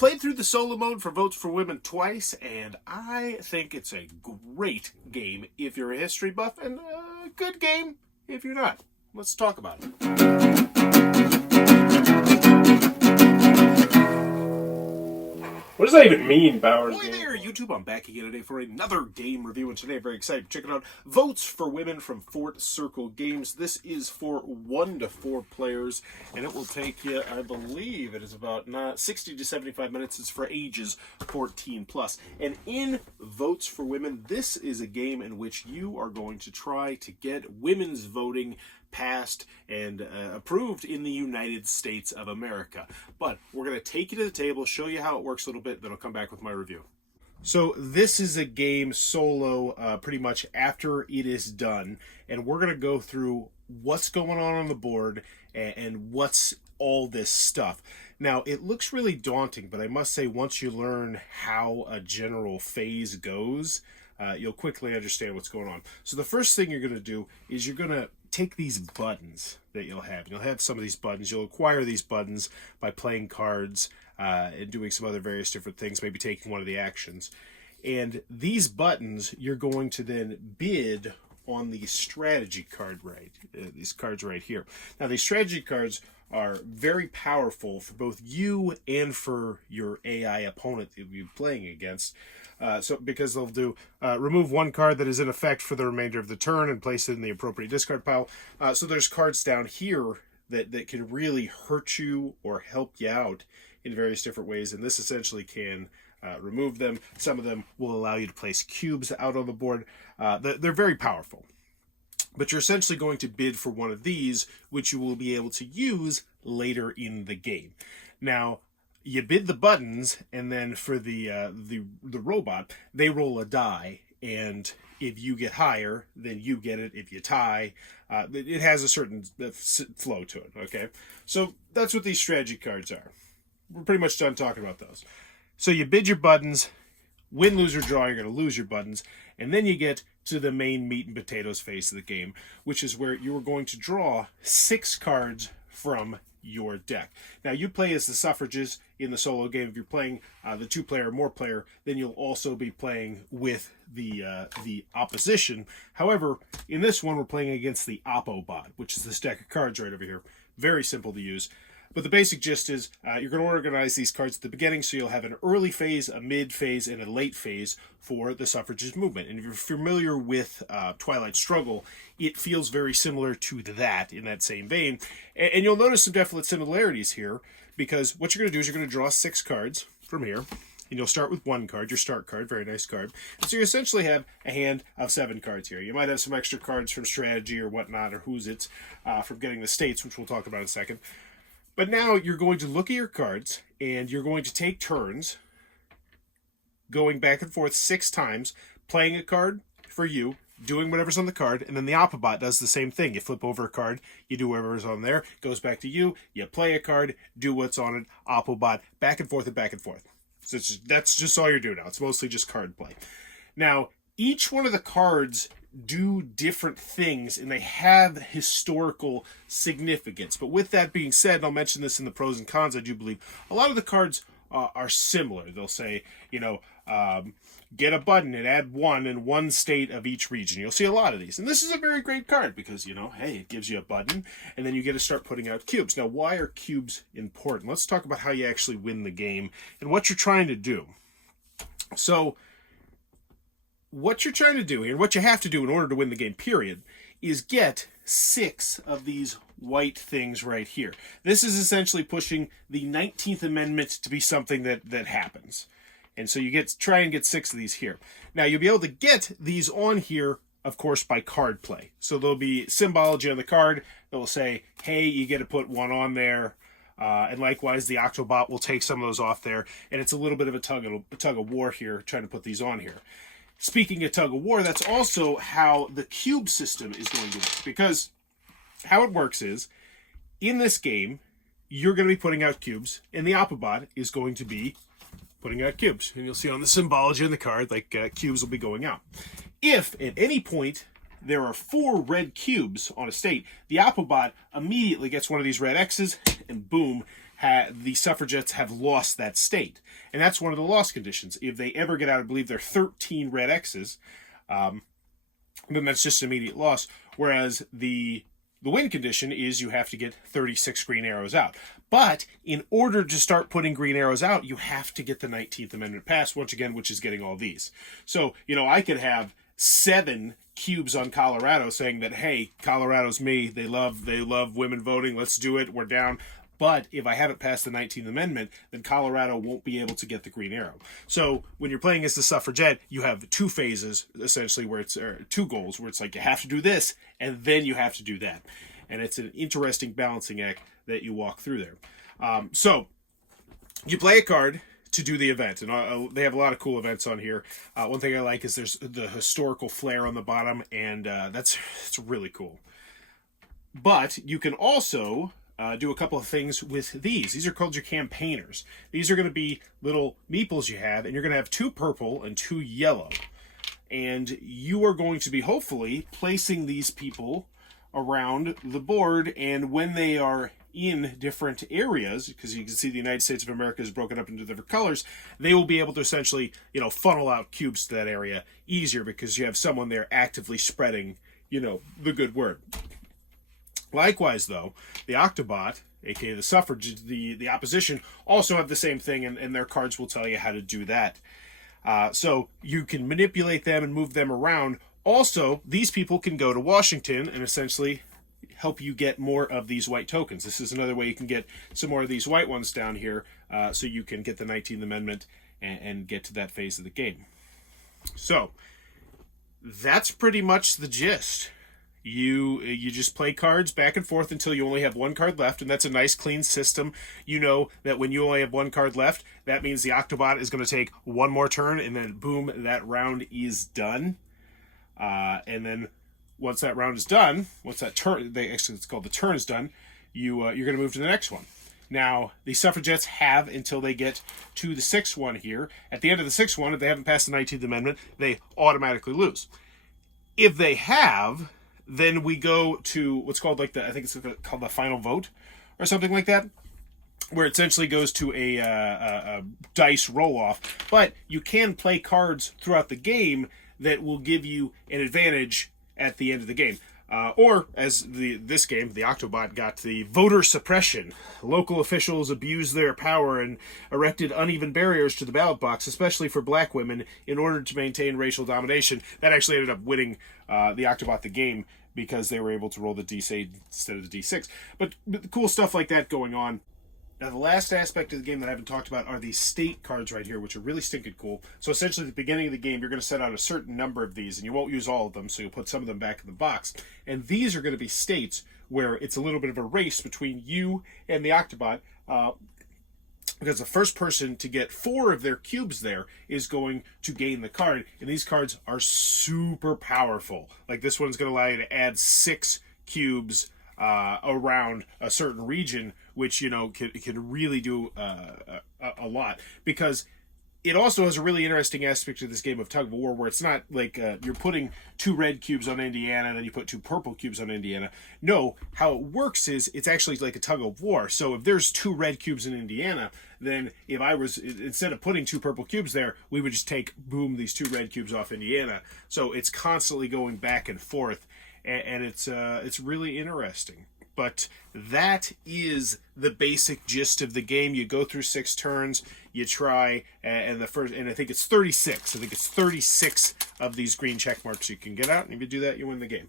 played through the solo mode for Votes for Women twice, and I think it's a great game if you're a history buff, and a good game if you're not. Let's talk about it. What does that even mean, Bowers? Hey there, YouTube. I'm back again today for another game review, and today I'm very excited to check it out. Votes for Women from Fort Circle Games. This is for 1 to 4 players, and it will take you, I believe, it is about 60 to 75 minutes. It's for ages 14 plus. And in Votes for Women, this is a game in which you are going to try to get women's voting passed and approved in the United States of America. But we're going to take you to the table, show you how it works a little bit, then I'll come back with my review. So this is a game solo pretty much after it is done, and we're going to go through what's going on the board and what's all this stuff. Now, it looks really daunting, but I must say once you learn how a general phase goes, you'll quickly understand what's going on. So the first thing you're going to do is you're going to take these buttons that you'll have. You'll have some of these buttons. You'll acquire these buttons by playing cards and doing some other various different things, maybe taking one of the actions. And these buttons, you're going to then bid on the strategy card these cards right here. Now, these strategy cards are very powerful for both you and for your AI opponent that you'll be playing against. Because they'll do remove one card that is in effect for the remainder of the turn and place it in the appropriate discard pile. So there's cards down here that can really hurt you or help you out in various different ways, and this essentially can remove them. Some of them will allow you to place cubes out on the board. They're very powerful. But you're essentially going to bid for one of these, which you will be able to use later in the game. Now, you bid the buttons, and then for the robot, they roll a die, and if you get higher, then you get it. If you tie, it has a certain flow to it, okay? So that's what these strategy cards are. We're pretty much done talking about those. So you bid your buttons, win, lose, or draw, you're going to lose your buttons, and then you get to the main meat and potatoes phase of the game, which is where you are going to draw 6 cards from your deck. Now, you play as the suffragist in the solo game. If you're playing the 2-player or more player, then you'll also be playing with the opposition. However, in this one, we're playing against the Oppobot, which is this deck of cards right over here. Very simple to use. But the basic gist is you're going to organize these cards at the beginning, so you'll have an early phase, a mid phase, and a late phase for the suffragist movement. And if you're familiar with Twilight Struggle, it feels very similar to that in that same vein. And you'll notice some definite similarities here, because what you're going to do is you're going to draw 6 cards from here. And you'll start with 1 card, your start card, very nice card. And so you essentially have a hand of 7 cards here. You might have some extra cards from strategy or whatnot, or who's it's from getting the states, which we'll talk about in a second. But now you're going to look at your cards, and you're going to take turns going back and forth 6 times, playing a card for you, doing whatever's on the card, and then the Oppobot does the same thing. You flip over a card, you do whatever's on there, goes back to you, you play a card, do what's on it, Oppobot, back and forth and back and forth. So that's just all you're doing now. It's mostly just card play. Now, each one of the cards do different things, and they have historical significance. But with that being said, and I'll mention this in the pros and cons, I do believe a lot of the cards are similar. They'll say, get a button and add 1 in one state of each region. You'll see a lot of these. And this is a very great card because, hey, it gives you a button, and then you get to start putting out cubes. Now, why are cubes important? Let's talk about how you actually win the game and what you're trying to do. So, what you're trying to do here, and what you have to do in order to win the game, period, is get 6 of these white things right here. This is essentially pushing the 19th Amendment to be something that happens. And so you try and get 6 of these here. Now, you'll be able to get these on here, of course, by card play. So there'll be symbology on the card that will say, hey, you get to put 1 on there. And likewise, the Oppobot will take some of those off there. And it's a little bit of a tug of war here, trying to put these on here. Speaking of tug of war, that's also how the cube system is going to work. Because how it works is, in this game, you're going to be putting out cubes, and the Oppobot is going to be putting out cubes. And you'll see on the symbology on the card, like cubes will be going out. If, at any point, there are 4 red cubes on a state, the Oppobot immediately gets one of these red X's, and boom, the suffragettes have lost that state. And that's one of the loss conditions. If they ever get out, I believe there are 13 red X's, then that's just an immediate loss. Whereas the win condition is you have to get 36 green arrows out. But in order to start putting green arrows out, you have to get the 19th Amendment passed, once again, which is getting all these. So, I could have 7 cubes on Colorado saying that, hey, Colorado's me, they love women voting, let's do it, we're down. But if I haven't passed the 19th Amendment, then Colorado won't be able to get the green arrow. So when you're playing as the suffragette, you have 2 phases, essentially, where it's 2 goals, where it's like you have to do this, and then you have to do that. And it's an interesting balancing act that you walk through there. So you play a card to do the event, and they have a lot of cool events on here. One thing I like is there's the historical flair on the bottom, and it's really cool. But you can also do a couple of things with these. These are called your campaigners. These are going to be little meeples you have, and you're going to have 2 purple and 2 yellow. And you are going to be, hopefully, placing these people around the board, and when they are in different areas, because you can see the United States of America is broken up into different colors, they will be able to essentially, funnel out cubes to that area easier because you have someone there actively spreading, the good word. Likewise, though, the Oppobot, aka the suffrage, the opposition, also have the same thing, and their cards will tell you how to do that. So you can manipulate them and move them around. Also, these people can go to Washington and essentially help you get more of these white tokens. This is another way you can get some more of these white ones down here, so you can get the 19th Amendment and get to that phase of the game. So that's pretty much the gist. You just play cards back and forth until you only have 1 card left, and that's a nice clean system. You know that when you only have 1 card left, that means the Oppobot is going to take 1 more turn, and then boom, that round is done. And then once that round is done, once that turn, it's called the turn is done, you're going to move to the next one. Now, the suffragettes have until they get to the 6th one here. At the end of the 6th one, if they haven't passed the 19th Amendment, they automatically lose. If they have, then we go to what's called I think it's called the final vote or something like that, where it essentially goes to a dice roll-off. But you can play cards throughout the game that will give you an advantage at the end of the game. Or, as this game, the Oppobot got the voter suppression. Local officials abused their power and erected uneven barriers to the ballot box, especially for black women, in order to maintain racial domination. That actually ended up winning the Oppobot the game because they were able to roll the D8 instead of the D6. But cool stuff like that going on. Now, the last aspect of the game that I haven't talked about are these state cards right here, which are really stinking cool. So essentially, at the beginning of the game, you're going to set out a certain number of these, and you won't use all of them, so you'll put some of them back in the box. And these are going to be states where it's a little bit of a race between you and the Oppobot, because the first person to get 4 of their cubes there is going to gain the card, and these cards are super powerful. Like this one's going to allow you to add 6 cubes around a certain region, which can really do a lot, because it also has a really interesting aspect of this game of tug of war, where it's not like you're putting 2 red cubes on Indiana and then you put 2 purple cubes on Indiana. No, how it works is it's actually like a tug of war. So if there's 2 red cubes in Indiana, then if I was, instead of putting 2 purple cubes there, we would just take, boom, these 2 red cubes off Indiana. So it's constantly going back and forth, and it's really interesting. But that is the basic gist of the game. You go through 6 turns, you try, and I think it's 36. I think it's 36 of these green check marks you can get out, and if you do that, you win the game.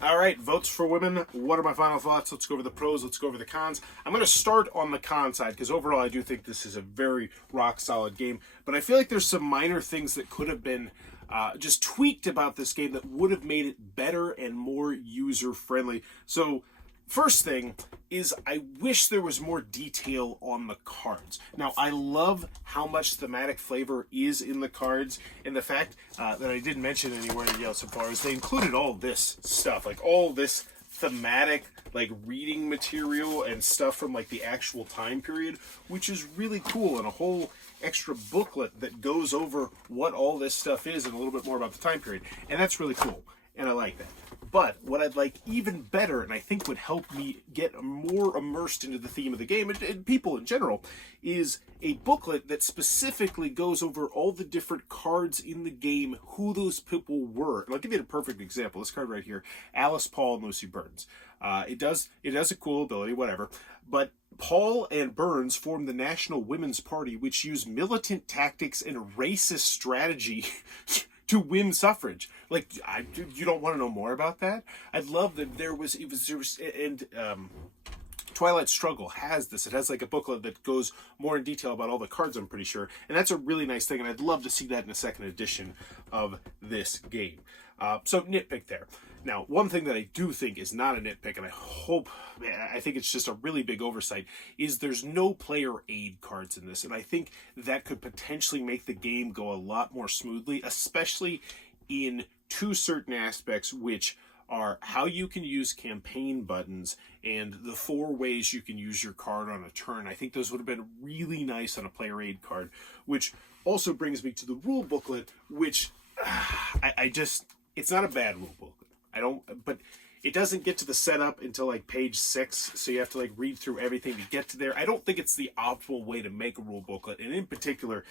All right, votes for women. What are my final thoughts? Let's go over the pros. Let's go over the cons. I'm going to start on the con side, because overall I do think this is a very rock-solid game. But I feel like there's some minor things that could have been just tweaked about this game that would have made it better and more user-friendly. So first thing is, I wish there was more detail on the cards. Now, I love how much thematic flavor is in the cards, and the fact that I didn't mention anywhere so far is they included all this stuff, like all this thematic, like reading material and stuff from like the actual time period, which is really cool, and a whole extra booklet that goes over what all this stuff is and a little bit more about the time period, and that's really cool, and I like that. But what I'd like even better, and I think would help me get more immersed into the theme of the game, and people in general, is a booklet that specifically goes over all the different cards in the game, who those people were. And I'll give you a perfect example. This card right here, Alice Paul and Lucy Burns. It does a cool ability, whatever. But Paul and Burns formed the National Women's Party, which used militant tactics and racist strategy to win suffrage. Like, you don't want to know more about that? I'd love that there was, Twilight Struggle has this. It has like a booklet that goes more in detail about all the cards, I'm pretty sure. And that's a really nice thing, and I'd love to see that in a second edition of this game. So nitpick there. Now, one thing that I do think is not a nitpick, and I think it's just a really big oversight, is there's no player aid cards in this. And I think that could potentially make the game go a lot more smoothly, especially in two certain aspects, which are how you can use campaign buttons and the 4 ways you can use your card on a turn. I think those would have been really nice on a player aid card, which also brings me to the rule booklet, which it's not a bad rule booklet. But it doesn't get to the setup until like page 6, so you have to like read through everything to get to there. I don't think it's the optimal way to make a rule booklet, and in particular,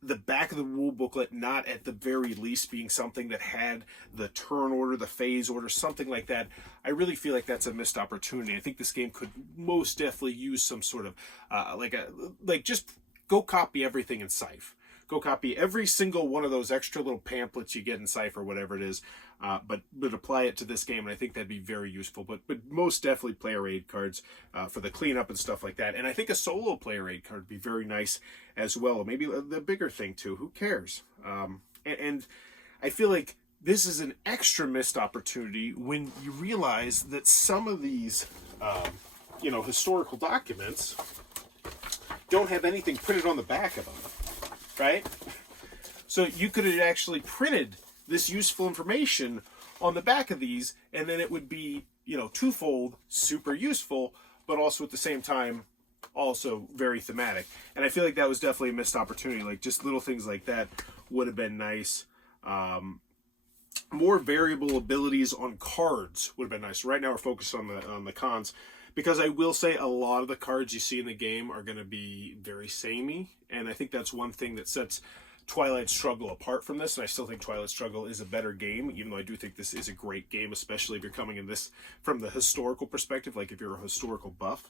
the back of the rule booklet not at the very least being something that had the turn order, the phase order, something like that. I really feel like that's a missed opportunity. I think this game could most definitely use some sort of just go copy everything in Scythe. Go copy every single one of those extra little pamphlets you get in Scythe or whatever it is, but apply it to this game, and I think that'd be very useful. But most definitely player aid cards for the cleanup and stuff like that. And I think a solo player aid card would be very nice as well. Maybe the bigger thing too. Who cares? And I feel like this is an extra missed opportunity when you realize that some of these, historical documents don't have anything printed on the back of them. Right? So you could have actually printed this useful information on the back of these, and then it would be, twofold, super useful, but also at the same time, also very thematic. And I feel like that was definitely a missed opportunity. Like, just little things like that would have been nice. More variable abilities on cards would have been nice. Right now we're focused on the cons, because I will say a lot of the cards you see in the game are going to be very samey, and I think that's one thing that sets Twilight Struggle apart from this, and I still think Twilight Struggle is a better game, even though I do think this is a great game, especially if you're coming in this from the historical perspective, like if you're a historical buff.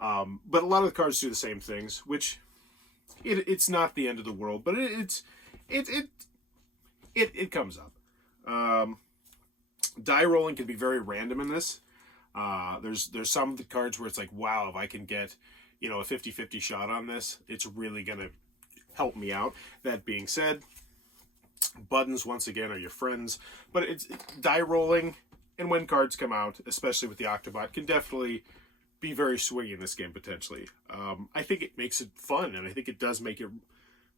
But a lot of the cards do the same things, which it's not the end of the world, but it comes up. Die rolling can be very random in this. There's some of the cards where it's like, wow, if I can get, a 50-50 shot on this, it's really going to help me out. That being said, buttons, once again, are your friends. But it's die rolling, and when cards come out, especially with the Oppobot, can definitely be very swingy in this game, potentially. I think it makes it fun, and I think it does make it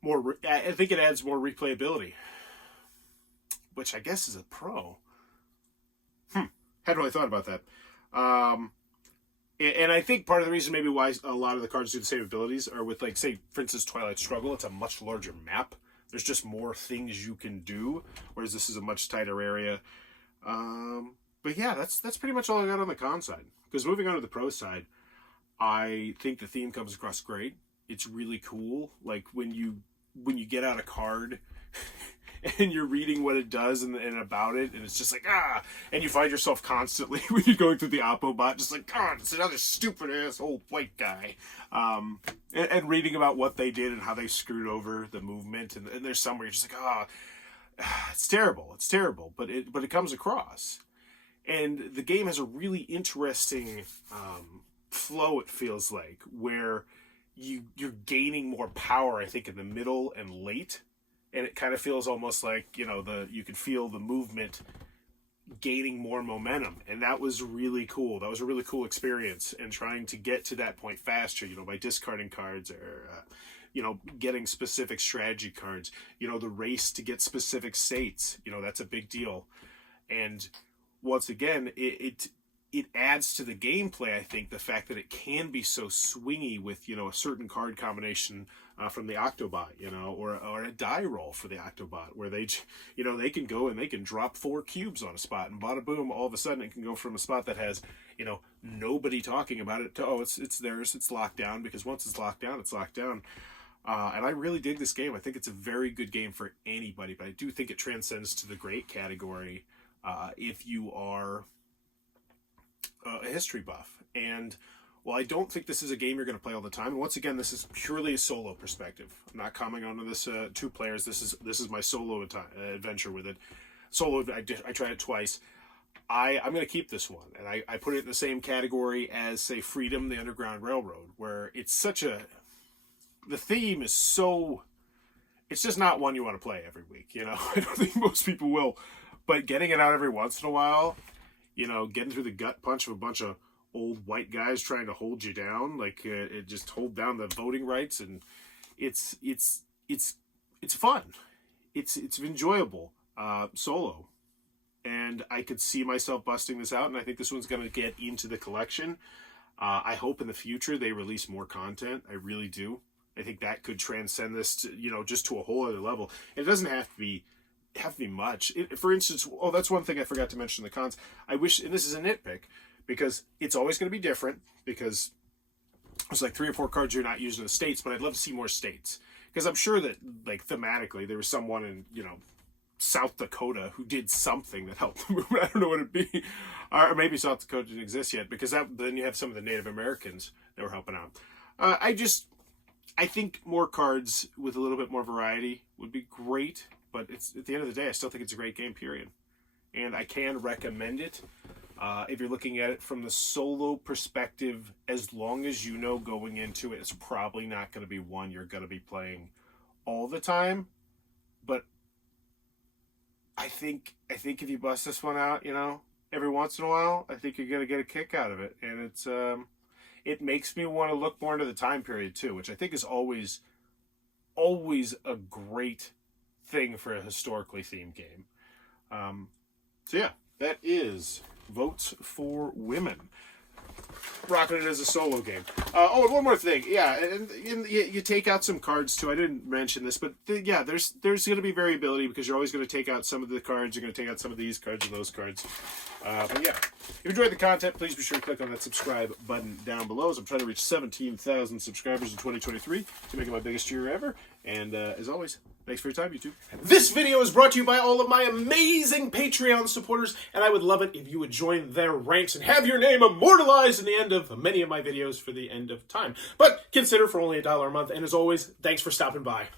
more... I think it adds more replayability, which I guess is a pro. Hadn't really thought about that. And I think part of the reason maybe why a lot of the cards do the same abilities are with, like, say, for instance, Twilight Struggle, it's a much larger map. There's just more things you can do, whereas this is a much tighter area. But yeah, that's pretty much all I got on the con side. Because moving on to the pro side, I think the theme comes across great. It's really cool. Like, when you get out a card and you're reading what it does and about it, and it's just like, and you find yourself constantly, when you're going through the Oppobot, just like, God, it's another stupid ass old white guy. And reading about what they did and how they screwed over the movement, and there's somewhere you're just like, it's terrible, but it comes across. And the game has a really interesting flow, it feels like, where you're gaining more power, I think, in the middle and late. And it kind of feels almost like, you could feel the movement gaining more momentum. And that was really cool. That was a really cool experience. And trying to get to that point faster, by discarding cards or, getting specific strategy cards. The race to get specific states, that's a big deal. And once again, it adds to the gameplay, I think, the fact that it can be so swingy with, a certain card combination from the Oppobot, or a die roll for the Oppobot, where they can go and they can drop 4 cubes on a spot, and bada boom, all of a sudden it can go from a spot that has, nobody talking about it to, oh, it's theirs, it's locked down, because once it's locked down, it's locked down. And I really dig this game. I think it's a very good game for anybody, but I do think it transcends to the great category if you are a history buff. And well, I don't think this is a game you're going to play all the time. And once again, this is purely a solo perspective. I'm not commenting on this 2 players. This is my solo adventure with it. Solo, I tried it twice. I'm going to keep this one, and I put it in the same category as, say, Freedom, the Underground Railroad, where it's such a... The theme is so... It's just not one you want to play every week, I don't think most people will. But getting it out every once in a while, getting through the gut punch of a bunch of old white guys trying to hold you down, it just hold down the voting rights, and it's fun. It's enjoyable solo, and I could see myself busting this out, and I think this one's going to get into the collection. I hope in the future they release more content. I really do. I think that could transcend this to, just to a whole other level. And it doesn't have to be much. For instance, that's one thing I forgot to mention in the cons. I wish, and this is a nitpick, because it's always going to be different, because there's like 3 or 4 cards you're not using in the states, but I'd love to see more states, because I'm sure that, thematically, there was someone in, South Dakota who did something that helped the movement. I don't know what it'd be. Or maybe South Dakota didn't exist yet, because then you have some of the Native Americans that were helping out. I think more cards with a little bit more variety would be great, but it's at the end of the day, I still think it's a great game, period. And I can recommend it. If you're looking at it from the solo perspective, as long as you know going into it, it's probably not going to be one you're going to be playing all the time. But I think if you bust this one out, every once in a while, I think you're going to get a kick out of it. And it makes me want to look more into the time period too, which I think is always a great thing for a historically themed game. So yeah, that is Votes for Women. Rocking it as a solo game. And one more thing. Yeah, and you take out some cards too. I didn't mention this, but there's going to be variability, because you're always going to take out some of the cards. You're going to take out some of these cards and those cards. But yeah, if you enjoyed the content, please be sure to click on that subscribe button down below, as I'm trying to reach 17,000 subscribers in 2023 to make it my biggest year ever. And as always, thanks for your time, YouTube. This video is brought to you by all of my amazing Patreon supporters, and I would love it if you would join their ranks and have your name immortalized in the end of many of my videos for the end of time. But consider for only $1 a month, and as always, thanks for stopping by.